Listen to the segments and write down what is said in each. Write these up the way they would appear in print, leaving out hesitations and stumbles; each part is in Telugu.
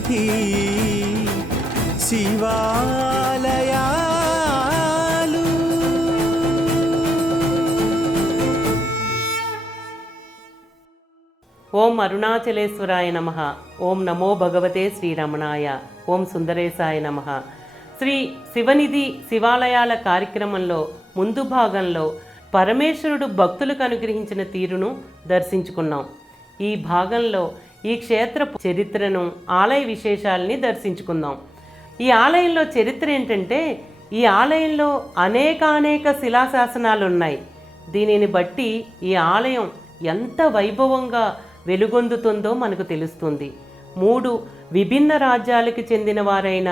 సన్నిధి శివాలయాలు. ఓం అరుణాచలేశ్వరాయ నమః. ఓం నమో భగవతే శ్రీరమణాయ. ఓం సుందరేశాయ నమః. శ్రీ శివనిధి శివాలయాల కార్యక్రమంలో ముందు భాగంలో పరమేశ్వరుడు భక్తులకు అనుగ్రహించిన తీరును దర్శించుకున్నాం. ఈ భాగంలో ఈ క్షేత్ర చరిత్రను, ఆలయ విశేషాలని దర్శించుకుందాం. ఈ ఆలయంలో చరిత్ర ఏంటంటే, ఈ ఆలయంలో అనేక శిలాశాసనాలు ఉన్నాయి. దీనిని బట్టి ఈ ఆలయం ఎంత వైభవంగా వెలుగొందుతుందో మనకు తెలుస్తుంది. 3 విభిన్న రాజ్యాలకు చెందిన వారైన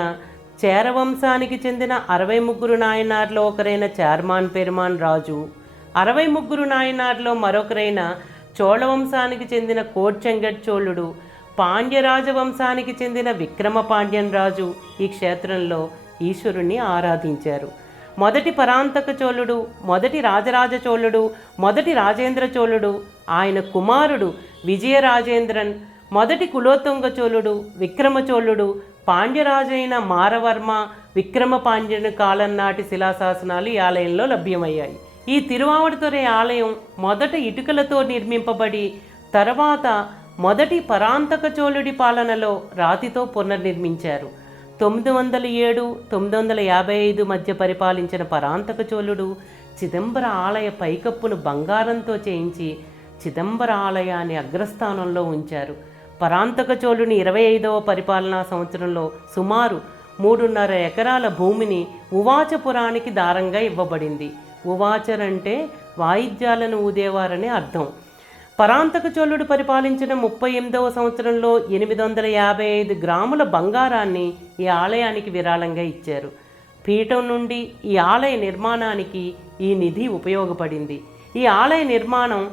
చేరవంశానికి చెందిన 63 నాయనార్లో ఒకరైన చార్మాన్ పెరుమాన్ రాజు, 63 నాయనార్లో మరొకరైన చోళవంశానికి చెందిన కోడ్చెంగట్ చోళుడు, పాండ్యరాజవంశానికి చెందిన విక్రమ పాండ్యన్ రాజు ఈ క్షేత్రంలో ఈశ్వరుణ్ణి ఆరాధించారు. మొదటి పరాంతక చోళుడు, మొదటి రాజరాజ చోళుడు, మొదటి రాజేంద్ర చోళుడు, ఆయన కుమారుడు విజయరాజేంద్రన్, మొదటి కులోత్తుంగ చోళుడు, విక్రమ చోళుడు, పాండ్యరాజైన మారవర్మ, విక్రమ పాండ్యుని కాలం నాటి శిలాశాసనాలు ఈ ఆలయంలో లభ్యమయ్యాయి. ఈ తిరువావడుతురై ఆలయం మొదట ఇటుకలతో నిర్మింపబడి తర్వాత మొదటి పరాంతక చోళుడి పాలనలో రాతితో పునర్నిర్మించారు. 907-955 మధ్య పరిపాలించిన పరాంతక చోళుడు చిదంబర ఆలయ పైకప్పును బంగారంతో చేయించి చిదంబర ఆలయాన్ని అగ్రస్థానంలో ఉంచారు. పరాంతక చోళుని 25వ పరిపాలనా సంవత్సరంలో సుమారు 3.5 ఎకరాల భూమిని ఉవాచపురానికి దారంగా ఇవ్వబడింది. ఉవాచర్ అంటే వాయిద్యాలను ఊదేవారని అర్థం. పరాంతక చోళుడు పరిపాలించిన 38వ సంవత్సరంలో 855 గ్రాముల బంగారాన్ని ఈ ఆలయానికి విరాళంగా ఇచ్చారు. పీఠం నుండి ఈ ఆలయ నిర్మాణానికి ఈ నిధి ఉపయోగపడింది. ఈ ఆలయ నిర్మాణం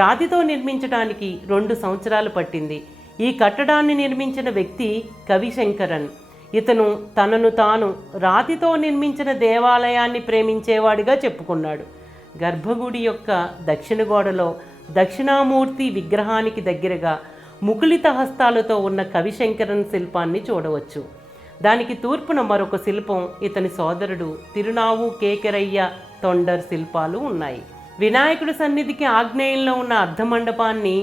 రాతితో నిర్మించడానికి 2 సంవత్సరాలు పట్టింది. ఈ కట్టడాన్ని నిర్మించిన వ్యక్తి కవిశంకరన్. ఇతను తనను తాను రాతితో నిర్మించిన దేవాలయాన్ని ప్రేమించేవాడిగా చెప్పుకున్నాడు. గర్భగుడి యొక్క దక్షిణ గోడలో దక్షిణామూర్తి విగ్రహానికి దగ్గరగా ముకుళిత హస్తాలతో ఉన్న కవిశంకరన్ శిల్పాన్ని చూడవచ్చు. దానికి తూర్పున మరొక శిల్పం ఇతని సోదరుడు తిరునావు కేకెరయ్య తొండర్ శిల్పాలు ఉన్నాయి. వినాయకుడి సన్నిధికి ఆగ్నేయంలో ఉన్న అర్ధమండపాన్ని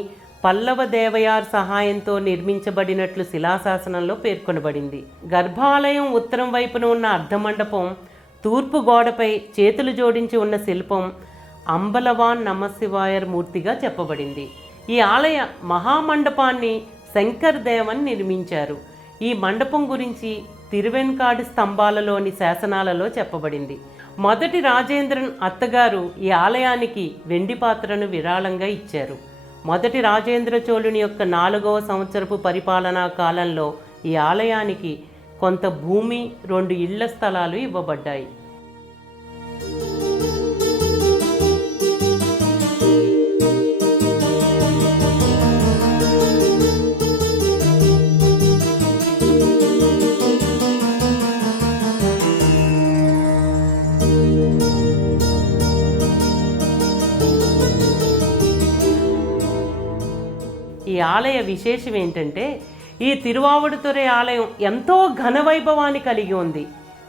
పల్లవ దేవయార్ సహాయంతో నిర్మించబడినట్లు శిలాశాసనంలో పేర్కొనబడింది. గర్భాలయం ఉత్తరం వైపున ఉన్న అర్ధమండపం తూర్పు గోడపై చేతులు జోడించి ఉన్న శిల్పం అంబలవాన్ నమశివాయర్ మూర్తిగా చెప్పబడింది. ఈ ఆలయ మహామండపాన్ని శంకర్ దేవన్ నిర్మించారు. ఈ మండపం గురించి తిరువెన్కాడు స్తంభాలలోని శాసనాలలో చెప్పబడింది. మొదటి రాజేంద్రన్ అత్తగారు ఈ ఆలయానికి వెండి పాత్రను విరాళంగా ఇచ్చారు. మొదటి రాజేంద్ర చోళుని యొక్క 4వ సంవత్సరపు పరిపాలనా కాలంలో ఈ ఆలయానికి కొంత భూమి, 2 ఇళ్ల స్థలాలు ఇవ్వబడ్డాయి. ఈ ఆలయ విశేషం ఏంటంటే, ఈ తిరువావడుతురై ఆలయం ఎంతో ఘనవైభవాన్ని కలిగి ఉంది.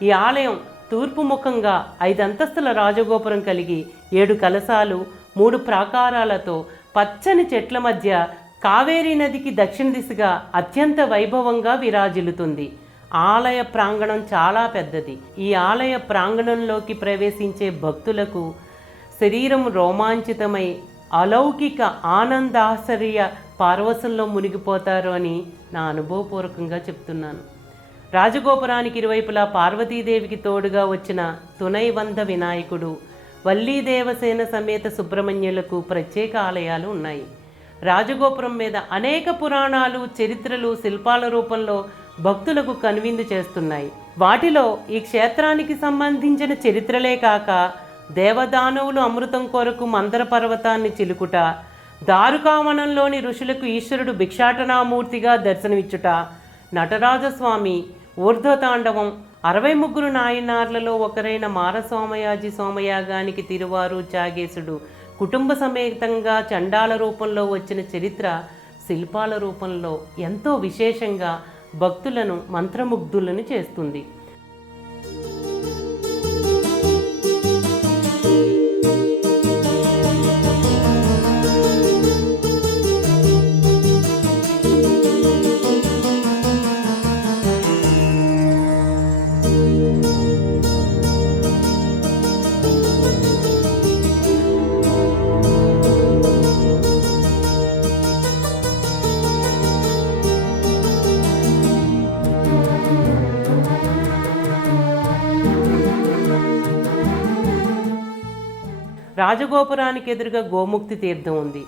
ఈ ఆలయం తూర్పు ముఖంగా 5 అంతస్తుల రాజగోపురం కలిగి 7 కలశాలు, 3 ప్రాకారాలతో పచ్చని చెట్ల మధ్య కావేరీ నదికి దక్షిణ దిశగా అత్యంత వైభవంగా విరాజిల్లుతుంది. ఆలయ ప్రాంగణం చాలా పెద్దది. ఈ ఆలయ ప్రాంగణంలోకి ప్రవేశించే భక్తులకు శరీరం రోమాంచితమై అలౌకిక ఆనందాశ్చర్య పారవశంలో మునిగిపోతారు అని నా అనుభవపూర్వకంగా చెప్తున్నాను. రాజగోపురానికి ఇరువైపులా పార్వతీదేవికి తోడుగా వచ్చిన తునైవంద వినాయకుడు, వల్లీదేవసేన సమేత సుబ్రహ్మణ్యులకు ప్రత్యేక ఆలయాలు ఉన్నాయి. రాజగోపురం మీద అనేక పురాణాలు, చరిత్రలు శిల్పాల రూపంలో భక్తులకు కనువిందు చేస్తున్నాయి. వాటిలో ఈ క్షేత్రానికి సంబంధించిన చరిత్రలే కాక దేవదానవులు అమృతం కొరకు మందర పర్వతాన్ని చిలుకుట, దారుకావనంలోని ఋషులకు ఈశ్వరుడు భిక్షాటనామూర్తిగా దర్శనమిచ్చుట, నటరాజస్వామి ఊర్ధ్వతాండవం, 63 నాయనార్లలో ఒకరైన మారసోమయాజి సోమయాగానికి తిరువారు చాగేశుడు కుటుంబ సమేతంగా చండాల రూపంలో వచ్చిన చరిత్ర శిల్పాల రూపంలో ఎంతో విశేషంగా భక్తులను మంత్రముగ్ధులను చేస్తుంది. రాజగోపురానికి ఎదురుగా గోముక్తి తీర్థం ఉంది.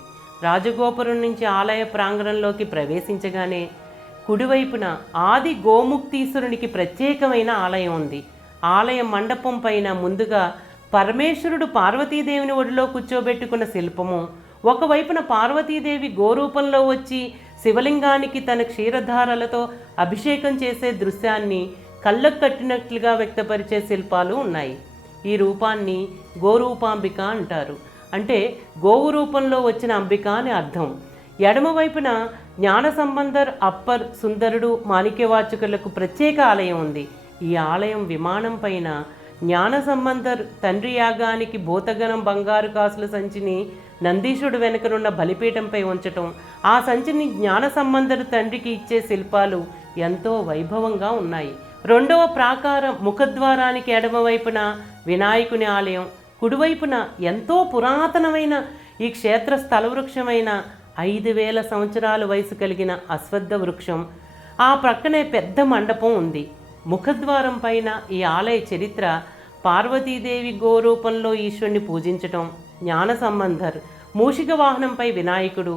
రాజగోపురం నుంచి ఆలయ ప్రాంగణంలోకి ప్రవేశించగానే కుడివైపున ఆది గోముక్తీశ్వరునికి ప్రత్యేకమైన ఆలయం ఉంది. ఆలయ మండపం పైన ముందుగా పరమేశ్వరుడు పార్వతీదేవిని ఒడిలో కూర్చోబెట్టుకున్న శిల్పము, ఒకవైపున పార్వతీదేవి గోరూపంలో వచ్చి శివలింగానికి తన క్షీరధారలతో అభిషేకం చేసే దృశ్యాన్ని కళ్ళకు కట్టినట్లుగా వ్యక్తపరిచే శిల్పాలు ఉన్నాయి. ఈ రూపాన్ని గోరూపాంబిక అంటారు. అంటే గోవు రూపంలో వచ్చిన అంబిక అని అర్థం. ఎడమవైపున జ్ఞానసంబంధర్, అప్పర్, సుందరుడు, మాణిక్యవాచకులకు ప్రత్యేక ఆలయం ఉంది. ఈ ఆలయం విమానం పైన జ్ఞానసంబంధర్ తండ్రి యాగానికి భూతగణం బంగారు కాసుల సంచిని నందీశుడు వెనుకనున్న బలిపీఠంపై ఉంచటం, ఆ సంచిని జ్ఞానసంబంధర్ తండ్రికి ఇచ్చే శిల్పాలు ఎంతో వైభవంగా ఉన్నాయి. రెండవ ప్రాకారం ముఖద్వారానికి ఎడమవైపున వినాయకుని ఆలయం, కుడివైపున ఎంతో పురాతనమైన ఈ క్షేత్ర స్థల వృక్షమైన 5000 సంవత్సరాల వయసు కలిగిన అశ్వత్థ వృక్షం, ఆ ప్రక్కనే పెద్ద మండపం ఉంది. ముఖద్వారం పైన ఈ ఆలయ చరిత్ర పార్వతీదేవి గోరూపంలో ఈశ్వరుని పూజించటం, జ్ఞాన సంబంధర్ మూషిక వాహనంపై వినాయకుడు,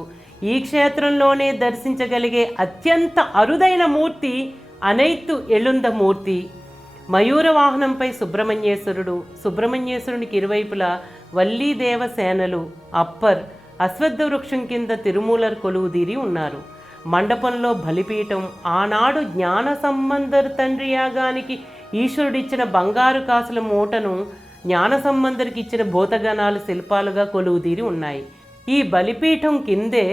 ఈ క్షేత్రంలోనే దర్శించగలిగే అత్యంత అరుదైన మూర్తి అనైత్తు ఎళుందమూర్తి, మయూర వాహనంపై సుబ్రహ్మణ్యేశ్వరుడు, సుబ్రహ్మణ్యేశ్వరునికి ఇరువైపులా వల్లీదేవ సేనలు, అప్పర్, అశ్వత్థ వృక్షం కింద తిరుమూలర్ కొలువుదీరి ఉన్నారు. మండపంలో బలిపీఠం, ఆనాడు జ్ఞాన సంబంధర్ తండ్రి యాగానికి ఈశ్వరుడిచ్చిన బంగారు కాసుల మూటను జ్ఞాన సంబంధరికి ఇచ్చిన భూతగణాలు శిల్పాలుగా కొలువుదీరి ఉన్నాయి. ఈ బలిపీఠం కిందే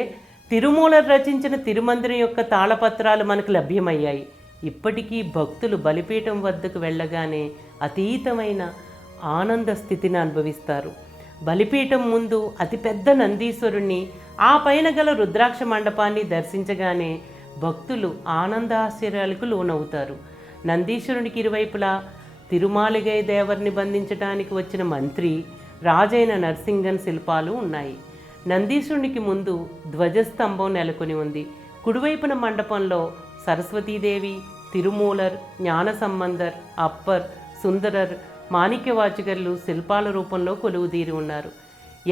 తిరుమూలర్ రచించిన తిరుమందిరం యొక్క తాళపత్రాలు మనకు లభ్యమయ్యాయి. ఇప్పటికీ భక్తులు బలిపీఠం వద్దకు వెళ్ళగానే అతీతమైన ఆనంద స్థితిని అనుభవిస్తారు. బలిపీఠం ముందు అతిపెద్ద నందీశ్వరుణ్ణి, ఆ పైన గల రుద్రాక్ష మండపాన్ని దర్శించగానే భక్తులు ఆనందాశ్చర్యాలకు లోనవుతారు. నందీశ్వరునికి ఇరువైపులా తిరుమాలిగై దేవర్ని బంధించడానికి వచ్చిన మంత్రి, రాజైన నరసింగన్ శిల్పాలు ఉన్నాయి. నందీశ్వరునికి ముందు ధ్వజస్తంభం నెలకొని ఉంది. కుడివైపున మండపంలో సరస్వతీదేవి, తిరుమూలర్, జ్ఞాన సంబంధర్, అప్పర్, సుందరర్, మాణిక్యవాచకర్లు శిల్పాల రూపంలో కొలువుదీరి ఉన్నారు.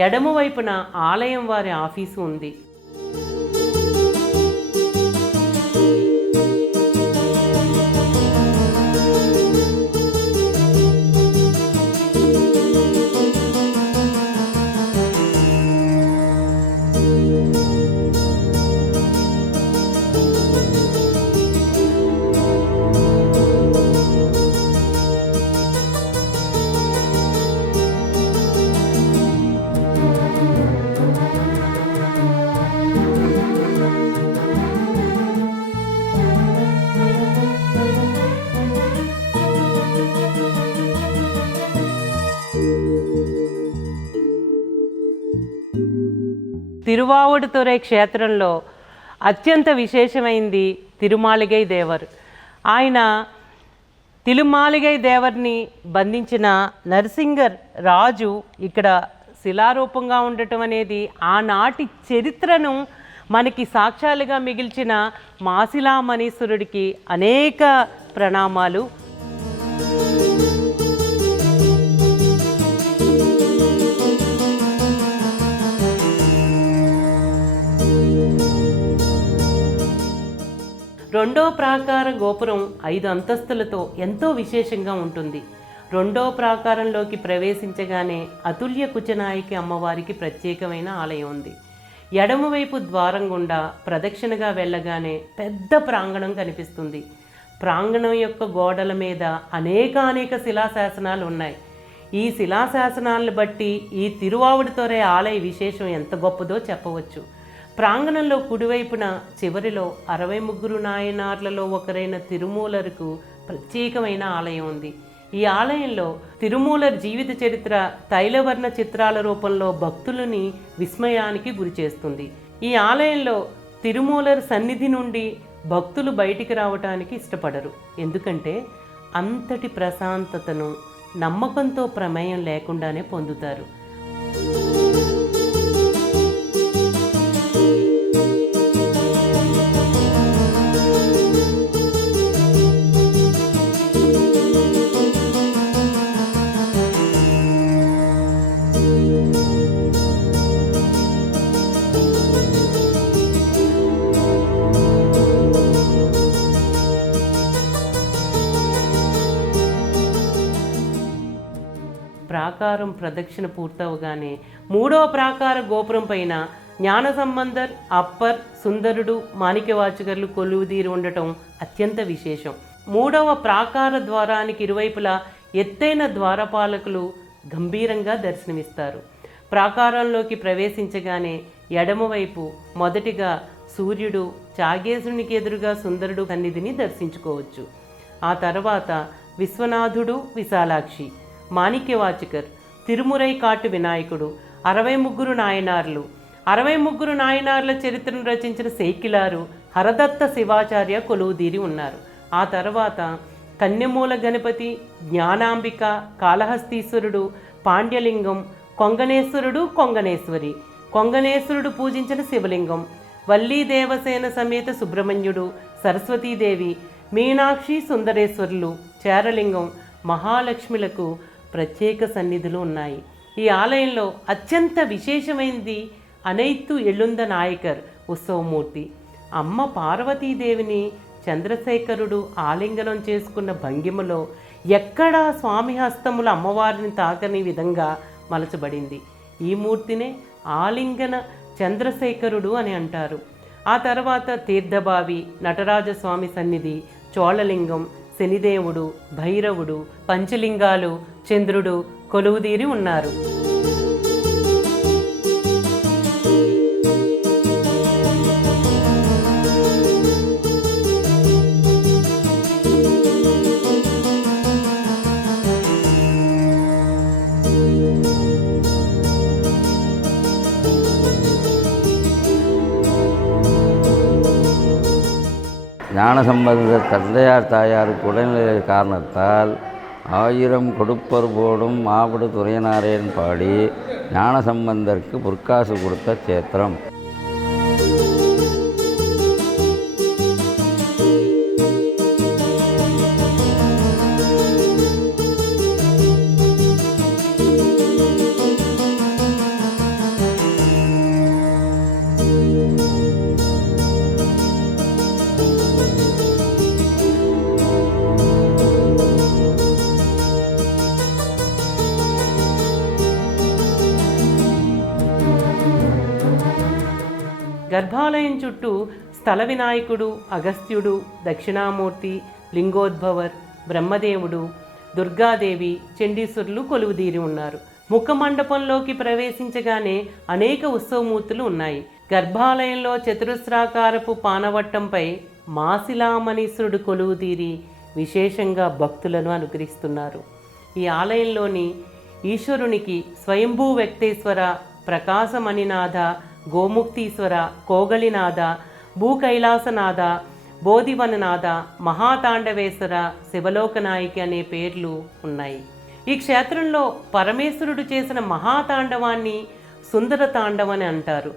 ఎడమవైపున ఆలయం వారి ఆఫీసు ఉంది. తిరువావుడుతురై క్షేత్రంలో అత్యంత విశేషమైంది తిరుమాలిగై దేవర్. ఆయన తిరుమాలిగై దేవర్ని బంధించిన నరసింగర్ రాజు ఇక్కడ శిలారూపంగా ఉండటం అనేది ఆనాటి చరిత్రను మనకి సాక్ష్యాలుగా మిగిల్చిన మాసిలామణీశ్వరుడికి అనేక ప్రణామాలు. రెండో ప్రాకార గోపురం 5 అంతస్తులతో ఎంతో విశేషంగా ఉంటుంది. రెండో ప్రాకారంలోకి ప్రవేశించగానే అతుల్య కుచనాయకి అమ్మవారికి ప్రత్యేకమైన ఆలయం ఉంది. ఎడమవైపు ద్వారం గుండా ప్రదక్షిణగా వెళ్ళగానే పెద్ద ప్రాంగణం కనిపిస్తుంది. ప్రాంగణం యొక్క గోడల మీద అనేక శిలాశాసనాలు ఉన్నాయి. ఈ శిలాశాసనాలను బట్టి ఈ తిరువావుడుతురై ఆలయ విశేషం ఎంత గొప్పదో చెప్పవచ్చు. ప్రాంగణంలో కుడివైపున చివరిలో 63 నాయనార్లలో ఒకరైన తిరుమూలరుకు ప్రత్యేకమైన ఆలయం ఉంది. ఈ ఆలయంలో తిరుమూలర్ జీవిత చరిత్ర తైలవర్ణ చిత్రాల రూపంలో భక్తులని విస్మయానికి గురి చేస్తుంది. ఈ ఆలయంలో తిరుమూలర్ సన్నిధి నుండి భక్తులు బయటికి రావటానికి ఇష్టపడరు. ఎందుకంటే అంతటి ప్రశాంతతను నమ్మకంతో ప్రమేయం లేకుండానే పొందుతారు. ప్రాకారం ప్రదక్షిణ పూర్తవగానే మూడవ ప్రాకార గోపురం పైన జ్ఞానసంబంధర్, అప్పర్, సుందరుడు, మాణిక్యవాచకర్లు కొలువుదీరి ఉండటం అత్యంత విశేషం. మూడవ ప్రాకార ద్వారానికి ఇరువైపులా ఎత్తైన ద్వారపాలకులు గంభీరంగా దర్శనమిస్తారు. ప్రాకారంలోకి ప్రవేశించగానే ఎడమవైపు మొదటిగా సూర్యుడు, చాగేశునికి ఎదురుగా సుందరుడు సన్నిధిని దర్శించుకోవచ్చు. ఆ తర్వాత విశ్వనాథుడు, విశాలాక్షి, మాణిక్యవాచకర్, తిరుమురైకాటు వినాయకుడు, 63 నాయనార్లు, 63 నాయనార్ల చరిత్రను రచించిన సేకిలారు, హరదత్త శివాచార్య కొలువుదీరి ఉన్నారు. ఆ తర్వాత కన్యమూల గణపతి, జ్ఞానాంబిక, కాళహస్తీశ్వరుడు, పాండ్యలింగం, కొంగనేశ్వరుడు, కొంగనేశ్వరి, కొంగనేశ్వరుడు పూజించిన శివలింగం, వల్లీ దేవసేన సమేత సుబ్రహ్మణ్యుడు, సరస్వతీదేవి, మీనాక్షి, సుందరేశ్వరులు, చేరలింగం, మహాలక్ష్మిలకు ప్రత్యేక సన్నిధులు ఉన్నాయి. ఈ ఆలయంలో అత్యంత విశేషమైనది అనైత్తు ఎల్లుంద నాయకర్ ఉత్సవమూర్తి. అమ్మ పార్వతీదేవిని చంద్రశేఖరుడు ఆలింగనం చేసుకున్న భంగిమలో ఎక్కడా స్వామి హస్తముల అమ్మవారిని తాకని విధంగా మలచబడింది. ఈ మూర్తినే ఆలింగన చంద్రశేఖరుడు అని అంటారు. ఆ తర్వాత తీర్థబావి, నటరాజస్వామి సన్నిధి, చోళలింగం, శనిదేవుడు, భైరవుడు, పంచలింగాలు, చంద్రుడు కొలువుదీరి ఉన్నారు. ஞானசம்பந்தர் தந்தையார் தாயாருக்கு உடல்நிலை காரணத்தால் 1000 கொடுப்பர் போடும் மாபடு துறையனாரேன் பாடி ஞானசம்பந்தருக்கு பொற்காசு கொடுத்த சேத்திரம். గర్భాలయం చుట్టూ స్థల వినాయకుడు, అగస్త్యుడు, దక్షిణామూర్తి, లింగోద్భవర్, బ్రహ్మదేవుడు, దుర్గాదేవి, చండీశ్వరులు కొలువుదీరి ఉన్నారు. ముఖ మండపంలోకి ప్రవేశించగానే అనేక ఉత్సవమూర్తులు ఉన్నాయి. గర్భాలయంలో చతురస్రాకారపు పానవట్టంపై మాసిలామణీశ్వరుడు కొలువుదీరి విశేషంగా భక్తులను అనుగ్రహిస్తున్నారు. ఈ ఆలయంలోని ఈశ్వరునికి స్వయంభూ వ్యక్తేశ్వర, ప్రకాశమణినాథ, గోముక్తీశ్వర, కోగలినాథ, భూకైలాసనాథ, బోధివననాథ, మహాతాండవేశ్వర, శివలోకనాయకి అనే పేర్లు ఉన్నాయి. ఈ క్షేత్రంలో పరమేశ్వరుడు చేసిన మహాతాండవాన్ని సుందర తాండవని అంటారు.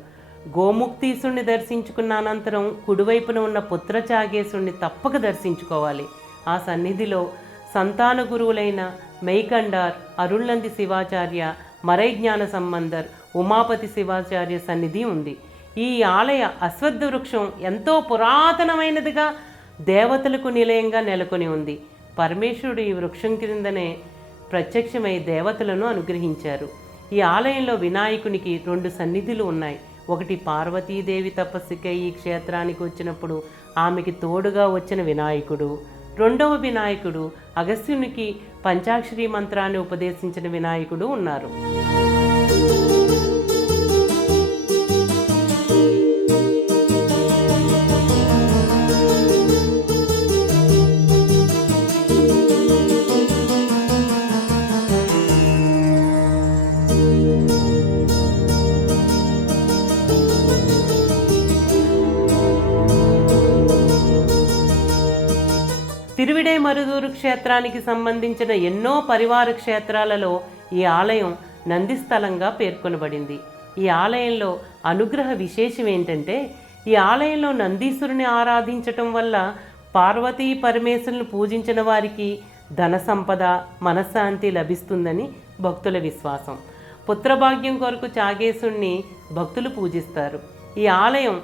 గోముక్తీశ్వరుని దర్శించుకున్న అనంతరం కుడివైపున ఉన్న పుత్రచాగేశుడిని తప్పక దర్శించుకోవాలి. ఆ సన్నిధిలో సంతాన గురువులైన మెయికండార్, అరుళ్ళంది శివాచార్య, మరైజ్ఞాన సంబంధర్, ఉమాపతి శివాచార్య సన్నిధి ఉంది. ఈ ఆలయ అశ్వత్థ వృక్షం ఎంతో పురాతనమైనదిగా దేవతలకు నిలయంగా నెలకొని ఉంది. పరమేశ్వరుడు ఈ వృక్షం క్రిందనే ప్రత్యక్షమై దేవతలను అనుగ్రహించారు. ఈ ఆలయంలో వినాయకునికి 2 సన్నిధులు ఉన్నాయి. ఒకటి పార్వతీదేవి తపస్సుకై ఈ క్షేత్రానికి వచ్చినప్పుడు ఆమెకి తోడుగా వచ్చిన వినాయకుడు. రెండవ వినాయకుడు అగస్త్యునికి పంచాక్షరి మంత్రాన్ని ఉపదేశించిన వినాయకుడు ఉన్నారు. తిరువిడైమరుదూరు క్షేత్రానికి సంబంధించిన ఎన్నో పరివార క్షేత్రాలలో ఈ ఆలయం నందిస్థలంగా పేర్కొనబడింది. ఈ ఆలయంలో అనుగ్రహ విశేషం ఏంటంటే, ఈ ఆలయంలో నందీశ్వరుని ఆరాధించటం వల్ల పార్వతీ పరమేశ్వరులను పూజించిన వారికి ధన సంపద, మనశ్శాంతి లభిస్తుందని భక్తుల విశ్వాసం. పుత్రభాగ్యం కొరకు చాగేశుణ్ణి భక్తులు పూజిస్తారు. ఈ ఆలయం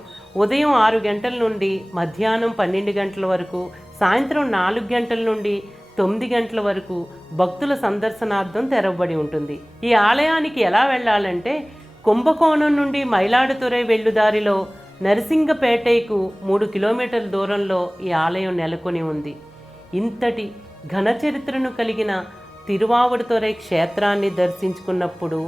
ఉదయం 6 గంటల నుండి మధ్యాహ్నం 12 గంటల వరకు, సాయంత్రం 4 గంటల నుండి 9 గంటల వరకు భక్తుల సందర్శనార్థం తెరవబడి ఉంటుంది. ఈ ఆలయానికి ఎలా వెళ్ళాలంటే, కుంభకోణం నుండి మైలాడుతురై వెళ్లుదారిలో నరసింగపేటకు 3 కిలోమీటర్ల దూరంలో ఈ ఆలయం నెలకొని ఉంది. ఇంతటి ఘన చరిత్రను కలిగిన తిరువావడుతురై క్షేత్రాన్ని దర్శించుకున్నప్పుడు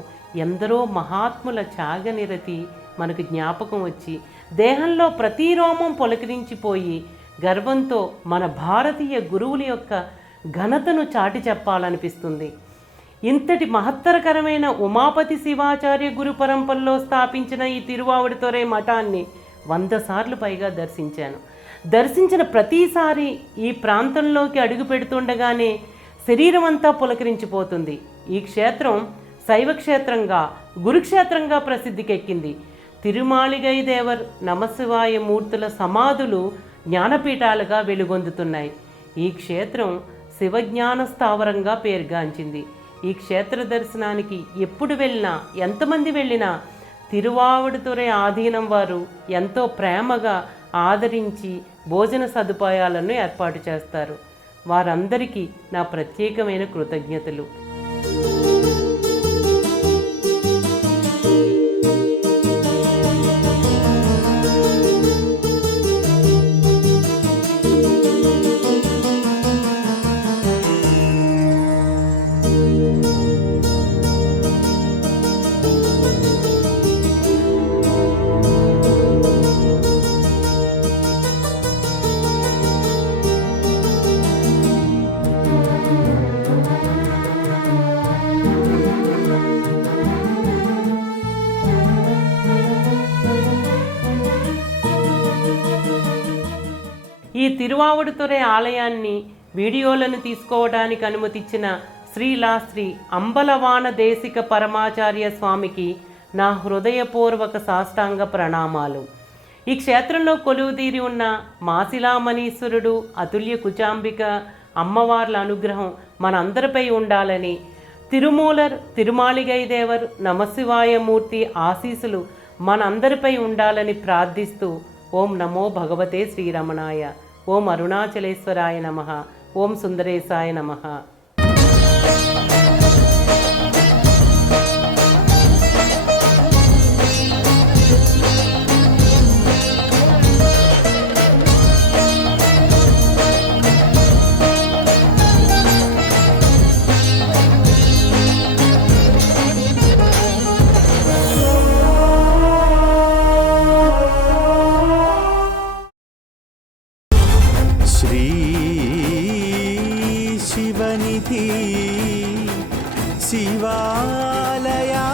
ఎందరో మహాత్ముల త్యాగనిరతి మనకు జ్ఞాపకం వచ్చి దేహంలో ప్రతి రోమం పులకరించిపోయి గర్వంతో మన భారతీయ గురువుల యొక్క ఘనతను చాటి చెప్పాలనిపిస్తుంది. ఇంతటి మహత్తరకరమైన ఉమాపతి శివాచార్య గురు పరంపరలో స్థాపించిన ఈ తిరువావడుతురై మఠాన్ని 100 సార్లు పైగా దర్శించిన ప్రతిసారి ఈ ప్రాంతంలోకి అడుగు పెడుతుండగానే శరీరం అంతా పులకరించిపోతుంది. ఈ క్షేత్రం శైవ క్షేత్రంగా, గురుక్షేత్రంగా ప్రసిద్ధికెక్కింది. తిరుమాళిగై దేవర్, నమశివాయ మూర్తుల సమాధులు జ్ఞానపీఠాలుగా వెలుగొందుతున్నాయి. ఈ క్షేత్రం శివజ్ఞాన స్థావరంగా పేరుగాంచింది. ఈ క్షేత్ర దర్శనానికి ఎప్పుడు వెళ్ళినా, ఎంతమంది వెళ్ళినా తిరువావడుతురై ఆధీనం వారు ఎంతో ప్రేమగా ఆదరించి భోజన సదుపాయాలను ఏర్పాటు చేస్తారు. వారందరికీ నా ప్రత్యేకమైన కృతజ్ఞతలు. ఈ తిరువావడుతురై ఆలయాన్ని వీడియోలను తీసుకోవడానికి అనుమతిచ్చిన శ్రీ అంబలవాన దేశిక పరమాచార్య స్వామికి నా హృదయపూర్వక సాష్టాంగ ప్రణామాలు. ఈ క్షేత్రంలో కొలువుదీరి ఉన్న మాసిలామణీశ్వరుడు, అతుల్య కుచాంబిక అమ్మవార్ల అనుగ్రహం మనందరిపై ఉండాలని, తిరుమూలర్ తిరుమాళిగై దేవర్ నమశివాయ మూర్తి ఆశీస్సులు మనందరిపై ఉండాలని ప్రార్థిస్తూ ఓం నమో భగవతే శ్రీరమణాయ, ఓం అరుణాచలేశ్వరాయ నమః, ఓం సుందరేశాయ నమః. శివనిధి శివాలయా